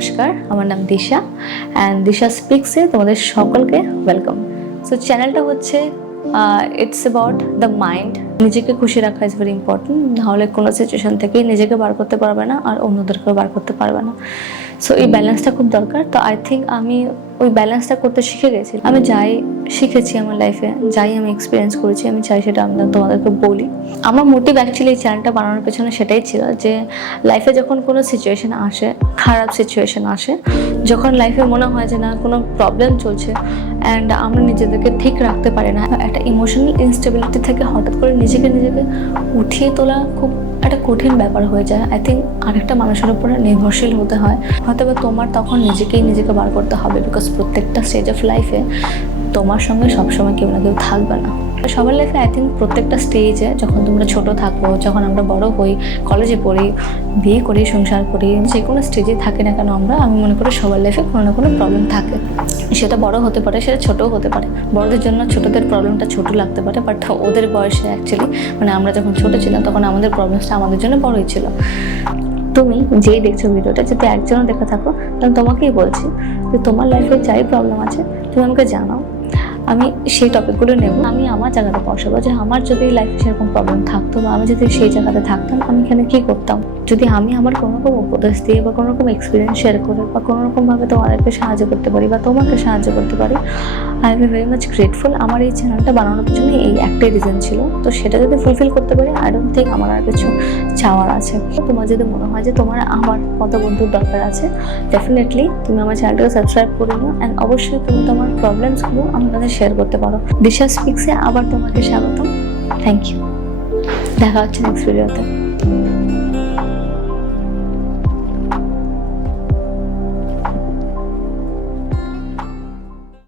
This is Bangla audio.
নমস্কার, আমার নাম দিশা অ্যান্ড দিশা স্পিক্সে তোমাদের সকলকে ওয়েলকাম। সো চ্যানেলটা হচ্ছে ইটস অ্যাবাউট দ্য মাইন্ড। নিজেকে খুশি রাখা ইজ ভেরি ইম্পর্টেন্ট, নাহলে কোনো সিচুয়েশন থেকেই নিজেকে বার করতে পারবে না আর অন্যদেরকেও বার করতে পারবে না। সো এই ব্যালেন্সটা খুব দরকার। তো আই থিঙ্ক আমি ওই ব্যালেন্সটা করতে শিখে গেছি। আমি যাই শিখেছি আমার লাইফে, যাই আমি এক্সপিরিয়েন্স করেছি, আমি চাই সেটা আমি তোমাদেরকে বলি। আমার মোটিভ অ্যাকচুয়ালি এই চ্যানেলটা বানানোর পেছনে সেটাই ছিল যে লাইফে যখন কোনো সিচুয়েশন আসে, খারাপ সিচুয়েশন আসে, যখন লাইফে মনে হয় যে না কোনো প্রবলেম চলছে অ্যান্ড আমরা নিজেদেরকে ঠিক রাখতে পারি না, একটা ইমোশনাল ইনস্টেবিলিটি থেকে হঠাৎ করে নিজেকে উঠিয়ে তোলা খুব একটা কঠিন ব্যাপার হয়ে যায়। আই থিঙ্ক আরেকটা মানুষের উপরে নির্ভরশীল হতে হয়। হয়তো বা তোমার তখন নিজেকে বার করতে হবে, বিকজ প্রত্যেকটা স্টেজ অফ লাইফে তোমার সঙ্গে সবসময় কেউ না কেউ থাকবে না। সবার লাইফে আই থিঙ্ক প্রত্যেকটা স্টেজে, যখন তোমরা ছোটো থাকো, যখন আমরা বড় হই, কলেজে পড়ি, বিয়ে করি, সংসার করি, যে কোনো স্টেজে থাকি না কেন আমরা, আমি মনে করি সবার লাইফে কোনো না কোনো প্রবলেম থাকে। সেটা বড় হতে পারে, সেটা ছোটও হতে পারে। বড়দের জন্য ছোটদের প্রবলেমটা ছোট লাগতে পারে, বাট ওদের বয়সে অ্যাকচুয়ালি মানে আমরা যখন ছোটো ছিলাম তখন আমাদের প্রবলেমসটা আমাদের জন্য বড়ই ছিল। তুমি যেই দেখছো ভিডিওটা, যদি একজনও দেখে থাকো তাহলে তোমাকেই বলছি যে তোমার লাইফে যাই প্রবলেম আছে তুমি আমাকে জানাও, আমি সেই টপিকগুলো নেব। আমি আমার জায়গাটা বসাবো যে আমার যদি লাইফে সেরকম প্রবলেম থাকতো বা আমি যদি সেই জায়গাতে থাকতাম আমি এখানে কী করতাম। যদি আমি আমার কোনো রকম উপদেশ দিয়ে বা কোনো রকম এক্সপিরিয়েন্স শেয়ার করে বা কোনো রকমভাবে তোমাদেরকে সাহায্য করতে পারি বা তোমাকে সাহায্য করতে পারি, I am very much grateful. আমার এই চ্যানেলটা বানানোর পিছনে এই একটাই রিজন ছিল। তো সেটা যদি ফুলফিল করতে পারি, আই ডোন্ট থিঙ্ক আমার আর কিছু চাওয়ার আছে। তোমার যদি মনে হয় যে তোমার আমার কত বন্ধুর দরকার আছে, ডেফিনেটলি তুমি আমার চ্যানেলটাকে সাবস্ক্রাইব করে নিও অ্যান্ড অবশ্যই তুমি তোমার প্রবলেমসগুলো আমার কাছে শেয়ার করতে পারো। দিশা স্পিক্সে আবার তোমাকে স্বাগতম। Thank you. দেখা হচ্ছে নেক্সট ভিডিওতে।